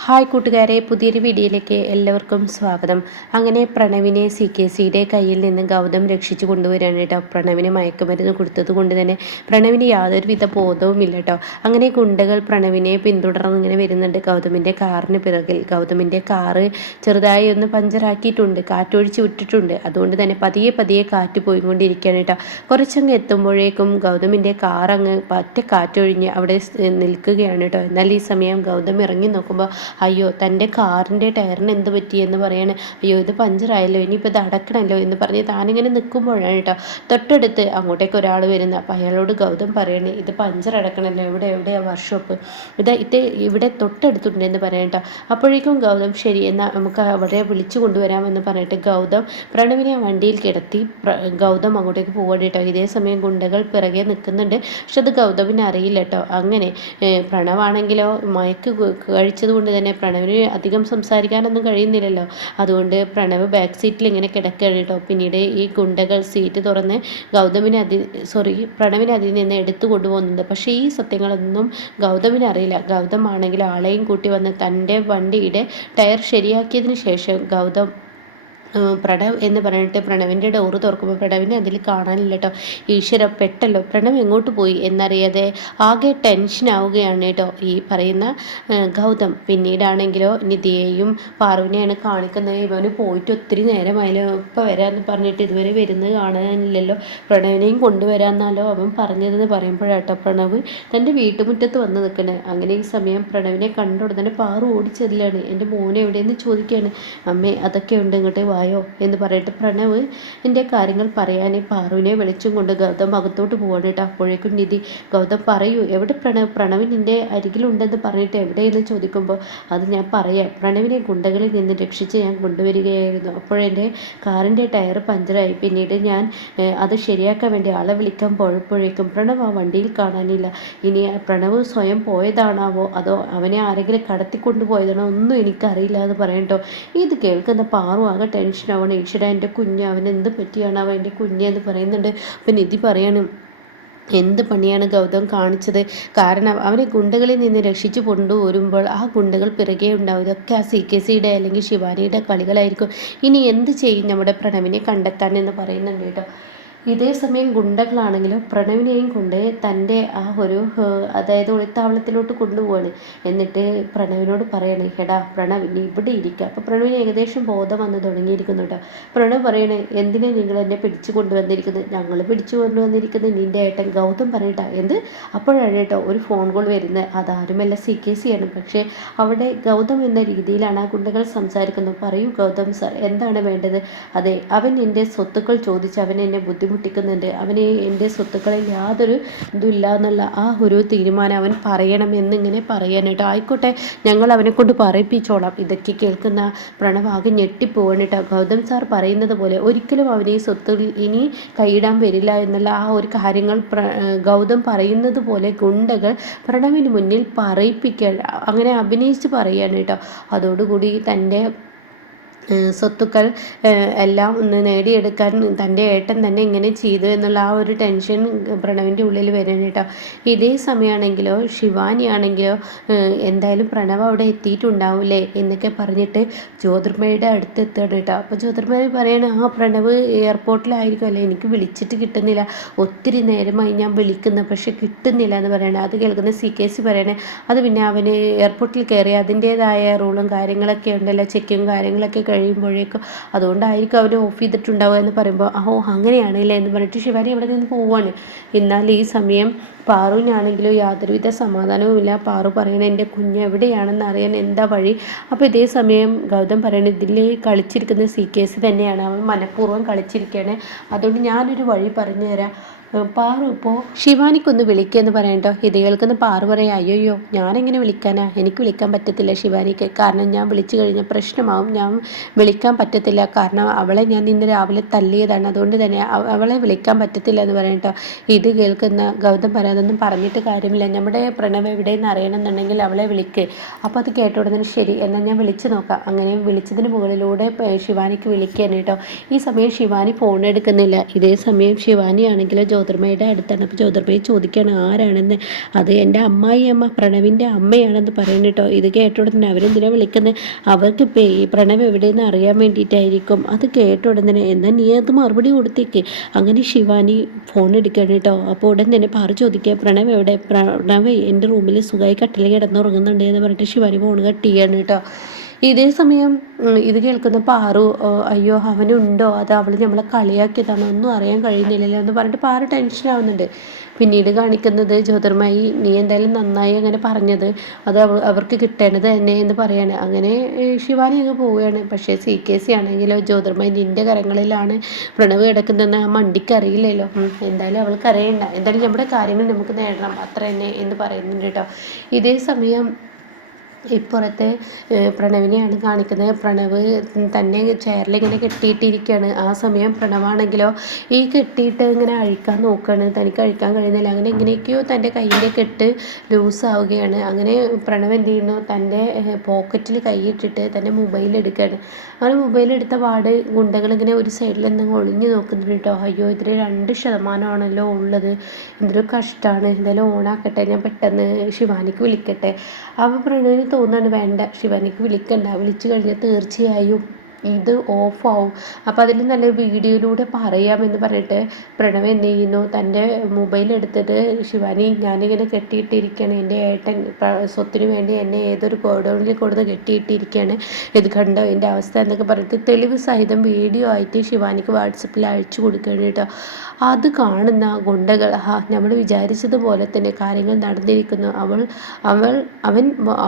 Hi കൂട്ടുകാരെ, പുതിയൊരു വീഡിയോയിലേക്ക് എല്ലാവർക്കും സ്വാഗതം. അങ്ങനെ പ്രണവിനെ CKCയുടെ കയ്യിൽ നിന്ന് ഗൗതം രക്ഷിച്ചു കൊണ്ടുവരാണ് കേട്ടോ. പ്രണവിന് മയക്കുമരുന്ന് കൊടുത്തത് കൊണ്ട് തന്നെ പ്രണവിന് യാതൊരുവിധ ബോധവുമില്ല കേട്ടോ. അങ്ങനെ ഗുണ്ടകൾ പ്രണവിനെ പിന്തുടർന്ന് ഇങ്ങനെ വരുന്നുണ്ട് ഗൗതമിൻ്റെ കാറിന് പിറകിൽ. ഗൗതമിൻ്റെ കാറ് ചെറുതായി ഒന്ന് പഞ്ചറാക്കിയിട്ടുണ്ട്, കാറ്റൊഴിച്ച് വിട്ടിട്ടുണ്ട്. അതുകൊണ്ട് തന്നെ പതിയെ പതിയെ കാറ്റ് പോയിക്കൊണ്ടിരിക്കുകയാണ് കേട്ടോ. കുറച്ചങ്ങ് എത്തുമ്പോഴേക്കും ഗൗതമിൻ്റെ കാറങ്ങ് പറ്റ കാറ്റൊഴിഞ്ഞ് അവിടെ നിൽക്കുകയാണ് കേട്ടോ. എന്നാൽ ഈ സമയം ഗൗതം ഇറങ്ങി നോക്കുമ്പോൾ അയ്യോ, തൻ്റെ കാറിൻ്റെ ടയറിന് എന്ത് പറ്റിയെന്ന് പറയണേ. അയ്യോ, ഇത് പഞ്ചറായല്ലോ, ഇനിയിപ്പോൾ ഇത് അടക്കണമല്ലോ എന്ന് പറഞ്ഞ് താനിങ്ങനെ നിൽക്കുമ്പോഴാണ് കേട്ടോ തൊട്ടടുത്ത് അങ്ങോട്ടേക്ക് ഒരാൾ വരുന്നത്. അപ്പോൾ അയാളോട് ഗൗതം പറയണേ, ഇത് പഞ്ചർ അടക്കണമല്ലോ, എവിടെയാണ് വർക്ക്ഷോപ്പ്, ഇത് ഇവിടെ തൊട്ടടുത്തുണ്ട് എന്ന് പറയാം കേട്ടോ. അപ്പോഴേക്കും ഗൗതം ശരി എന്നാൽ നമുക്ക് അവിടെ വിളിച്ചു കൊണ്ടുവരാമെന്ന് പറഞ്ഞിട്ട് ഗൗതം പ്രണവിനെ വണ്ടിയിൽ കിടത്തി ഗൗതം അങ്ങോട്ടേക്ക് പോകണം കേട്ടോ. ഇതേ സമയം ഗുണ്ടകൾ പിറകെ നിൽക്കുന്നുണ്ട്. പക്ഷെ അത് ഗൗതമിന് അറിയില്ല കേട്ടോ. അങ്ങനെ പ്രണവാണെങ്കിലോ മയക്ക് കഴിച്ചത് കൊണ്ട് തന്നെ പ്രണവിന് അധികം സംസാരിക്കാനൊന്നും കഴിയുന്നില്ലല്ലോ. അതുകൊണ്ട് പ്രണവ് ബാക്ക് സീറ്റിൽ ഇങ്ങനെ കിടക്കുകയാണ് കേട്ടോ. പിന്നീട് ഈ ഗുണ്ടകൾ സീറ്റ് തുറന്ന് പ്രണവിനെ അതിൽ നിന്ന് എടുത്തു കൊണ്ടുപോകുന്നുണ്ട്. പക്ഷേ ഈ സത്യങ്ങളൊന്നും ഗൗതമിന് അറിയില്ല. ഗൗതം ആണെങ്കിൽ ആളെയും കൂട്ടി വന്ന് തൻ്റെ വണ്ടിയുടെ ടയർ ശരിയാക്കിയതിന് ശേഷം ഗൗതം പ്രണവ് എന്ന് പറഞ്ഞിട്ട് പ്രണവിൻ്റെ ഡോറ് തുറക്കുമ്പോൾ പ്രണവിനെ അതിൽ കാണാനില്ല കേട്ടോ. ഈശ്വര, പെട്ടല്ലോ, പ്രണവ് എങ്ങോട്ട് പോയി എന്നറിയാതെ ആകെ ടെൻഷനാവുകയാണ് കേട്ടോ ഈ പറയുന്ന ഗൗതം. പിന്നീടാണെങ്കിലോ നിധിയെയും പാറുവിനെയാണ് കാണിക്കുന്നത്. ഇവന് പോയിട്ട് ഒത്തിരി നേരമായാലോ, ഇപ്പോൾ വരാമെന്ന് പറഞ്ഞിട്ട് ഇതുവരെ വരുന്നത് കാണാനില്ലല്ലോ, പ്രണവിനെയും കൊണ്ടുവരാമെന്നാലോ അവൻ പറഞ്ഞതെന്ന് പറയുമ്പോഴാട്ടോ പ്രണവ് തൻ്റെ വീട്ടുമുറ്റത്ത് വന്ന് നിൽക്കണേ. അങ്ങനെ ഈ സമയം പ്രണവിനെ കണ്ട ഉടനെ പാറു ഓടിച്ചതിലാണ്. എൻ്റെ മോനെ എവിടെയെന്ന് ചോദിക്കുകയാണ്. അമ്മേ, അതൊക്കെ ഉണ്ട്, ഇങ്ങോട്ട് വായോ എന്ന് പറഞ്ഞിട്ട് പ്രണവ് എൻ്റെ കാര്യങ്ങൾ പറയാൻ പാറുവിനെ വിളിച്ചും കൊണ്ട് ഗൗതം അകത്തോട്ട് പോകണം കേട്ടോ. അപ്പോഴേക്കും നിധി, ഗൗതം പറയൂ, എവിടെ പ്രണവ് നിൻ്റെ അരികിലുണ്ടെന്ന് പറഞ്ഞിട്ട് എവിടെയെന്ന് ചോദിക്കുമ്പോൾ അത് ഞാൻ പറയാം, പ്രണവിനെ ഗുണ്ടകളിൽ നിന്ന് രക്ഷിച്ച് ഞാൻ കൊണ്ടുവരികയായിരുന്നു. അപ്പോഴെൻ്റെ കാറിൻ്റെ ടയർ പഞ്ചറായി. പിന്നീട് ഞാൻ അത് ശരിയാക്കാൻ വേണ്ടി ആളെ വിളിക്കാൻ പോയപ്പോഴേക്കും പ്രണവ് ആ വണ്ടിയിൽ കാണാനില്ല. ഇനി പ്രണവ് സ്വയം പോയതാണാവോ അതോ അവനെ ആരെങ്കിലും കടത്തിക്കൊണ്ടുപോയതാണോ ഒന്നും എനിക്കറിയില്ല എന്ന് പറയട്ടോ. ഇത് കേൾക്കുന്ന പാറു ആകെ ടെൻഷനാവണം. ഈശ്വര, എൻ്റെ കുഞ്ഞ്, അവൻ എന്ത് പറ്റിയാണ് അവൻ എൻ്റെ കുഞ്ഞെന്ന് പറയുന്നുണ്ട്. അപ്പം നിധി പറയാണ്, എന്ത് പണിയാണ് ഗൗതം കാണിച്ചത്? കാരണം അവനെ ഗുണ്ടകളിൽ നിന്ന് രക്ഷിച്ചു കൊണ്ടുവരുമ്പോൾ ആ ഗുണ്ടകൾ പിറകെ ഉണ്ടാവും. ഇതൊക്കെ ആ CKCയുടെ അല്ലെങ്കിൽ ശിവാനിയുടെ കളികളായിരിക്കും. ഇനി എന്ത് ചെയ്യും നമ്മുടെ പ്രണവിനെ കണ്ടെത്താൻ എന്ന് പറയുന്നുണ്ട് കേട്ടോ. ഇതേ സമയം ഗുണ്ടകളാണെങ്കിലും പ്രണവിനെയും കൊണ്ട് തൻ്റെ ആ ഒരു അതായത് ഒളിത്താവളത്തിലോട്ട് കൊണ്ടുപോവാണ്. എന്നിട്ട് പ്രണവിനോട് പറയണേ, എടാ പ്രണവ്, നീ ഇവിടെ ഇരിക്കുക. അപ്പോൾ പ്രണവിന് ഏകദേശം ബോധം വന്ന് തുടങ്ങിയിരിക്കുന്നു കേട്ടോ. പ്രണവ് പറയണേ, എന്തിനാ നിങ്ങൾ എന്നെ പിടിച്ചു കൊണ്ടുവന്നിരിക്കുന്നത്? ഞങ്ങൾ പിടിച്ചു കൊണ്ടുവന്നിരിക്കുന്നത് നിൻ്റെ ഏട്ടൻ ഗൗതം പറയട്ടാ. എന്ത്? അപ്പോഴാണ് കേട്ടോ ഒരു ഫോൺ കോൾ വരുന്നത്. അതാരുമല്ല, CKC ആണ്. പക്ഷേ അവിടെ ഗൗതം എന്ന രീതിയിലാണ് ആ ഗുണ്ടകൾ സംസാരിക്കുന്നത്. പറയൂ ഗൗതം സാർ, എന്താണ് വേണ്ടത്? അതെ, അവൻ എൻ്റെ സ്വത്തുക്കൾ ചോദിച്ച് അവൻ എന്നെ ബുദ്ധിമുട്ടിക്കുന്നുണ്ട്. അവന് എൻ്റെ സ്വത്തുക്കളിൽ യാതൊരു ഇതുമില്ല എന്നുള്ള ആ ഒരു തീരുമാനം അവൻ പറയണം എന്നിങ്ങനെ പറയാനായിട്ട്. ആയിക്കോട്ടെ, ഞങ്ങൾ അവനെ കൊണ്ട് പറയിപ്പിച്ചോളാം. ഇതൊക്കെ കേൾക്കുന്ന പ്രണവ് ആകെ ഞെട്ടിപ്പോവാനിട്ട്. ഗൗതം സാർ പറയുന്നത് പോലെ ഒരിക്കലും അവന് ഈ സ്വത്ത് ഇനി കൈയിടാൻ വരില്ല എന്നുള്ള ആ ഒരു കാര്യങ്ങൾ ഗൗതം പറയുന്നത് പോലെ ഗുണ്ടകൾ പ്രണവിന് മുന്നിൽ പറയിപ്പിക്കുക, അങ്ങനെ അഭിനയിച്ച് പറയുകയാണ് കേട്ടോ. അതോടുകൂടി തൻ്റെ സ്വത്തുക്കൾ എല്ലാം ഒന്ന് നേടിയെടുക്കാൻ തൻ്റെ ഏട്ടൻ തന്നെ ഇങ്ങനെ ചെയ്തു എന്നുള്ള ആ ഒരു ടെൻഷൻ പ്രണവിൻ്റെ ഉള്ളിൽ വരണം കേട്ടോ. ഇതേ സമയമാണെങ്കിലോ ശിവാനിയാണെങ്കിലോ എന്തായാലും പ്രണവ് അവിടെ എത്തിയിട്ടുണ്ടാവില്ലേ എന്നൊക്കെ പറഞ്ഞിട്ട് ജ്യോതിർമയുടെ അടുത്ത് എത്തുകയാണ് കേട്ടോ. അപ്പോൾ ജ്യോതിർമ പറയണ, ആ പ്രണവ് എയർപോർട്ടിലായിരിക്കും അല്ലേ, എനിക്ക് വിളിച്ചിട്ട് കിട്ടുന്നില്ല, ഒത്തിരി നേരമായി ഞാൻ വിളിക്കുന്നു പക്ഷെ കിട്ടുന്നില്ല എന്ന് പറയണേ. അത് കേൾക്കുന്ന CKC പറയണേ, അത് പിന്നെ അവന് എയർപോർട്ടിൽ കയറി അതിൻ്റേതായ റൂളും കാര്യങ്ങളൊക്കെ ഉണ്ടല്ലോ, ചെക്കിങ് കാര്യങ്ങളൊക്കെ കഴിയുമ്പോഴേക്കും, അതുകൊണ്ടായിരിക്കും അവന് ഓഫ് ചെയ്തിട്ടുണ്ടാവുക എന്ന് പറയുമ്പോൾ ഓ അങ്ങനെയാണല്ലേ എന്ന് പറഞ്ഞിട്ട് ശിവാനി ഇവിടെ നിന്ന് പോവാണ്. എന്നാൽ ഈ സമയം പാറുവിനാണെങ്കിലും യാതൊരുവിധ സമാധാനവുമില്ല. പാറു പറയണ, എൻ്റെ കുഞ്ഞ് എവിടെയാണെന്ന് അറിയാൻ എന്താ വഴി? അപ്പോൾ ഇതേ സമയം ഗൗതം പറയണ, ഇതിൽ കളിച്ചിരിക്കുന്ന CKC തന്നെയാണ്, അവൻ മനഃപൂർവ്വം കളിച്ചിരിക്കുകയാണ്, അതുകൊണ്ട് ഞാനൊരു വഴി പറഞ്ഞു തരാം. പാറു ഇപ്പോൾ ശിവാനിക്കൊന്ന് വിളിക്കുകയെന്ന് പറയട്ടോ. ഇത് കേൾക്കുന്ന പാറു പറയാം, അയ്യോ ഞാനെങ്ങനെ വിളിക്കാനാ, എനിക്ക് വിളിക്കാൻ പറ്റത്തില്ല ശിവാനിക്ക്, കാരണം ഞാൻ വിളിച്ചു കഴിഞ്ഞാൽ പ്രശ്നമാവും, ഞാൻ വിളിക്കാൻ പറ്റത്തില്ല, കാരണം അവളെ ഞാൻ ഇന്ന് രാവിലെ തല്ലിയതാണ്, അതുകൊണ്ട് തന്നെ അവളെ വിളിക്കാൻ പറ്റത്തില്ല എന്ന് പറയട്ടോ. ഇത് കേൾക്കുന്ന ഗൗതം പറയാതൊന്നും പറഞ്ഞിട്ട് കാര്യമില്ല, നമ്മുടെ പ്രണവ് എവിടെയെന്ന് അറിയണമെന്നുണ്ടെങ്കിൽ അവളെ വിളിക്ക്. അപ്പോൾ അത് കേട്ട ഉടനെ ശരി എന്നാൽ ഞാൻ വിളിച്ചു നോക്കാം. അങ്ങനെ വിളിച്ചതിന് മുകളിലൂടെ ശിവാനിക്ക് വിളിക്കാൻ കേട്ടോ. ഈ സമയം ശിവാനി ഫോൺ എടുക്കുന്നില്ല. ഇതേ സമയം ശിവാനി ആണെങ്കിലോ ജ്യോതിർമയുടെ അടുത്താണ്. അപ്പോൾ ജ്യോതിർമയെ ചോദിക്കുകയാണ് ആരാണെന്ന്. അത് എൻ്റെ അമ്മായിയമ്മ പ്രണവിൻ്റെ അമ്മയാണെന്ന് പറയുന്നു കേട്ടോ. ഇത് കേട്ട ഉടനെ അവരെന്തിനാണ് വിളിക്കുന്നത്, അവർക്ക് ഈ പ്രണവ് എവിടെയെന്ന് അറിയാൻ വേണ്ടിയിട്ടായിരിക്കും. അത് കേട്ട ഉടനെ എന്നാൽ നീ അത് മറുപടി കൊടുത്തേക്ക്. അങ്ങനെ ശിവാനി ഫോൺ എടുക്കണം കേട്ടോ. അപ്പോൾ ഉടൻ തന്നെ പാറു ചോദിക്കുക പ്രണവ് എവിടെ, പ്രണവ് എൻ്റെ റൂമിൽ സുഖമായി കട്ടിൽ കിടന്നുറങ്ങുന്നുണ്ട് എന്ന് പറഞ്ഞിട്ട് ശിവാനി ഫോൺ കട്ട് ചെയ്യാണ് കേട്ടോ. ഇതേ സമയം ഇത് കേൾക്കുന്ന പാറു അയ്യോ അവനുണ്ടോ, അത് അവൾ നമ്മളെ കളിയാക്കിയതാണോ, ഒന്നും അറിയാൻ കഴിയുന്നില്ലല്ലോ എന്ന് പറഞ്ഞിട്ട് പാറു ടെൻഷനാവുന്നുണ്ട്. പിന്നീട് കാണിക്കുന്നത് ജ്യോതിർമായി നീ എന്തായാലും നന്നായി അങ്ങനെ പറഞ്ഞത്, അത് അവർക്ക് കിട്ടേണ്ടത് തന്നെ എന്ന് പറയാണ്. അങ്ങനെ ശിവാനി അങ്ങ് പോവുകയാണ്. പക്ഷേ CKC ആണെങ്കിലോ ജ്യോതിർമായി നിൻ്റെ കരങ്ങളിലാണ് പ്രണവ് കിടക്കുന്നതെന്ന് ആ മണ്ടിക്ക് അറിയില്ലല്ലോ. എന്തായാലും അവൾക്ക് അറിയണ്ട, എന്തായാലും നമ്മുടെ കാര്യങ്ങൾ നമുക്ക് നേടണം അത്ര തന്നെ എന്ന് പറയുന്നുണ്ട് കേട്ടോ. ഇതേ സമയം ഇപ്പുറത്തെ പ്രണവിനെയാണ് കാണിക്കുന്നത്. പ്രണവ് തന്നെ ചെയറിലിങ്ങനെ കെട്ടിയിട്ടിരിക്കുകയാണ്. ആ സമയം പ്രണവാണെങ്കിലോ ഈ കെട്ടിയിട്ട് ഇങ്ങനെ അഴിക്കാൻ നോക്കുകയാണ്, തനിക്ക് അഴിക്കാൻ കഴിയുന്നില്ല. അങ്ങനെ എങ്ങനെയൊക്കെയോ തൻ്റെ കയ്യിൻ്റെ കെട്ട് ലൂസാവുകയാണ്. അങ്ങനെ പ്രണവ് എന്ത് ചെയ്യുന്നു, തൻ്റെ പോക്കറ്റിൽ കൈയിട്ടിട്ട് തൻ്റെ മൊബൈൽ എടുക്കുകയാണ്. അങ്ങനെ മൊബൈൽ എടുത്ത പാട് ഗുണ്ടകളിങ്ങനെ ഒരു സൈഡിൽ എന്തെങ്കിലും ഒളിഞ്ഞു നോക്കുന്നുണ്ട് കേട്ടോ. അയ്യോ ഇതിൽ 2% ഉള്ളത്, എന്തൊരു കഷ്ടമാണ്, എന്തായാലും ഓണാക്കട്ടെ, ഞാൻ പെട്ടെന്ന് ശിവാനിക്ക് വിളിക്കട്ടെ. അപ്പോൾ പ്രണവിന് തോന്നുകയാണ് വേണ്ട, ശിവാനിക്ക് വിളിക്കണ്ട, വിളിച്ചു കഴിഞ്ഞാൽ തീർച്ചയായും ഇത് ഓഫാവും, അപ്പോൾ അതിൽ നല്ല വീഡിയോയിലൂടെ പറയാമെന്ന് പറഞ്ഞിട്ട് പ്രണവ് എന്ത് ചെയ്യുന്നു, തൻ്റെ മൊബൈൽ എടുത്തിട്ട് ശിവാനി ഞാനിങ്ങനെ കെട്ടിയിട്ടിരിക്കുകയാണ്, എൻ്റെ ഏട്ടൻ സ്വത്തിന് വേണ്ടി എന്നെ ഏതൊരു ഗോഡൗണിൽ കൊടുത്ത് കെട്ടിയിട്ടിരിക്കുകയാണ്, ഇത് കണ്ടോ എൻ്റെ അവസ്ഥ എന്നൊക്കെ പറഞ്ഞിട്ട് തെളിവ് സഹിതം വീഡിയോ ആയിട്ട് ശിവാനിക്ക് വാട്സപ്പിൽ അയച്ചു കൊടുക്കുകയാണ് കേട്ടോ. അത് കാണുന്ന ഗുണ്ടകൾ നമ്മൾ വിചാരിച്ചതുപോലെ തന്നെ കാര്യങ്ങൾ നടന്നിരിക്കുന്നു,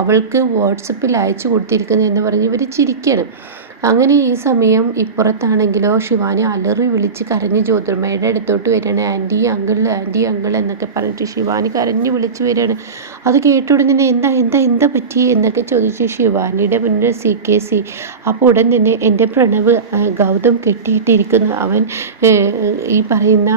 അവൾക്ക് വാട്സപ്പിൽ അയച്ചു കൊടുത്തിരിക്കുന്നു എന്ന് പറഞ്ഞ് ഇവർ ചിരിക്കണം. അങ്ങനെ ഈ സമയം ഇപ്പുറത്താണെങ്കിലോ ശിവാനി അലറി വിളിച്ച് കരഞ്ഞ് ജ്യോതിർമയുടെ അടുത്തോട്ട് വരികയാണ്. ആൻറ്റി അങ്കിൾ എന്നൊക്കെ പറഞ്ഞിട്ട് ശിവാനി കരഞ്ഞ് വിളിച്ച് വരികയാണ്. അത് കേട്ട ഉടൻ തന്നെ എന്താ പറ്റി എന്നൊക്കെ ചോദിച്ച് ശിവാനിയുടെ മുന്നിൽ CKC. അപ്പോൾ ഉടൻ തന്നെ എൻ്റെ പ്രണവ് ഗൗതം കെട്ടിയിട്ടിരിക്കുന്നു, അവൻ ഈ പറയുന്ന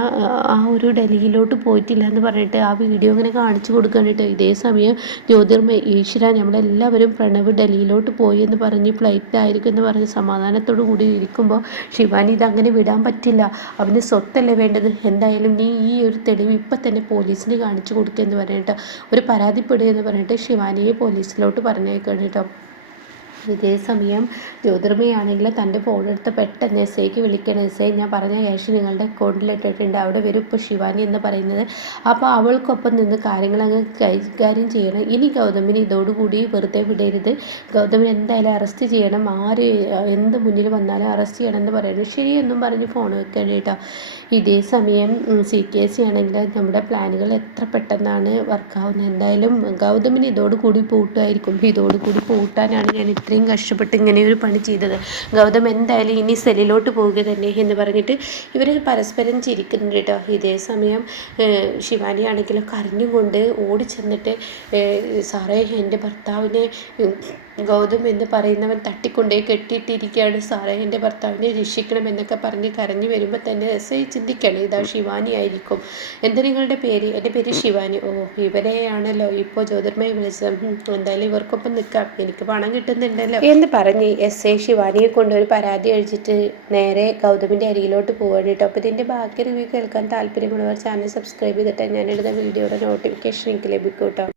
ആ ഒരു ഡൽഹിയിലോട്ട് പോയിട്ടില്ല എന്ന് പറഞ്ഞിട്ട് ആ വീഡിയോ ഇങ്ങനെ കാണിച്ചു കൊടുക്കുകയാണ് കേട്ടോ. ഇതേ സമയം ജ്യോതിർമ ഈശ്വര നമ്മളെല്ലാവരും പ്രണവ് ഡൽഹിയിലോട്ട് പോയി എന്ന് പറഞ്ഞ് ഫ്ലൈറ്റിലായിരിക്കും എന്ന് പറഞ്ഞ് സമാധാനത്തോടു കൂടി ഇരിക്കുമ്പോൾ ശിവാനി ഇതങ്ങനെ വിടാൻ പറ്റില്ല, അവന് സ്വത്തല്ലേ വേണ്ടത്, എന്തായാലും നീ ഈ ഒരു തെളിവ് ഇപ്പം തന്നെ പോലീസിന് കാണിച്ചു കൊടുക്കുക എന്ന് പറഞ്ഞിട്ട് ഒരു പരാതിപ്പെടുക എന്ന് പറഞ്ഞിട്ട് ശിവാനിയെ പോലീസിലോട്ട് പറഞ്ഞേക്കണം കേട്ടോ. ഇതേ സമയം ജ്യോതിർമയാണെങ്കിൽ തൻ്റെ ഫോണെടുത്ത് പെട്ടെന്ന് SIക്ക് വിളിക്കണം. SI ഞാൻ പറഞ്ഞ ക്യാഷ് നിങ്ങളുടെ അക്കൗണ്ടിലിട്ടിട്ടുണ്ട്, അവിടെ വരും ഇപ്പോൾ ശിവാനി എന്ന് പറയുന്നത്. അപ്പോൾ അവൾക്കൊപ്പം നിന്ന് കാര്യങ്ങൾ അങ്ങ് കൈകാര്യം ചെയ്യണം. ഇനി ഗൗതമിന് ഇതോടുകൂടി വെറുതെ വിടരുത്, ഗൗതമിന് എന്തായാലും അറസ്റ്റ് ചെയ്യണം, ആര് എന്ത് മുന്നിൽ വന്നാലും അറസ്റ്റ് ചെയ്യണം എന്ന് പറയുന്നത് ശരിയെന്നും പറഞ്ഞ് ഫോൺ വെക്കണം കേട്ടോ. ഇതേ സമയം CKC ആണെങ്കിൽ നമ്മുടെ പ്ലാനുകൾ എത്ര പെട്ടെന്നാണ് വർക്കാവുന്നത്, എന്തായാലും ഗൗതമിന് ഇതോടുകൂടി പൂട്ടുമായിരിക്കും, ഇതോടുകൂടി പൂട്ടാനാണ് ഞാൻ ഇത്രയും കഷ്ടപ്പെട്ട് ഇങ്ങനെ ഒരു പണി ചെയ്തത്, ഗൗതം എന്തായാലും ഇനി സെല്ലിലോട്ട് പോവുക തന്നെ എന്ന് പറഞ്ഞിട്ട് ഇവർ പരസ്പരം ചിരിക്കുന്നുണ്ട് കേട്ടോ. ഇതേ സമയം ശിവാനി ആണെങ്കിലും കരഞ്ഞും കൊണ്ട് ഓടിച്ചെന്നിട്ട് സാറേ എൻ്റെ ഭർത്താവിനെ ഗൗതം എന്ന് പറയുന്നവൻ തട്ടിക്കൊണ്ടേ കെട്ടിയിട്ടിരിക്കുകയാണ്, സാറേ എൻ്റെ ഭർത്താവിനെ രക്ഷിക്കണം എന്നൊക്കെ പറഞ്ഞ് കരഞ്ഞു വരുമ്പോൾ തന്നെ SI ചിന്തിക്കണം ഇതാ ശിവാനി ആയിരിക്കും. എന്താ നിങ്ങളുടെ പേര്? എൻ്റെ പേര് ശിവാനി. ഓ ഇവരെയാണല്ലോ ഇപ്പോൾ ജ്യോതിർമയെ വിളിച്ചത്, എന്തായാലും ഇവർക്കൊപ്പം നിൽക്കാം, എനിക്ക് പണം കിട്ടുന്നുണ്ടല്ലോ എന്ന് പറഞ്ഞ് SI ശിവാനിയെ കൊണ്ട് ഒരു പരാതി അഴിച്ചിട്ട് നേരെ ഗൗതമിൻ്റെ അരികിലോട്ട് പോവാണ് കേട്ടോ. അപ്പോൾ ഇതിൻ്റെ ബാക്കി റിവ്യൂ കേൾക്കാൻ താല്പര്യമുള്ളവർ ചാനൽ സബ്സ്ക്രൈബ് ചെയ്തിട്ട് ഞാനിടുന്ന വീഡിയോയുടെ നോട്ടിഫിക്കേഷൻ എനിക്ക് ലഭിക്കും കേട്ടോ.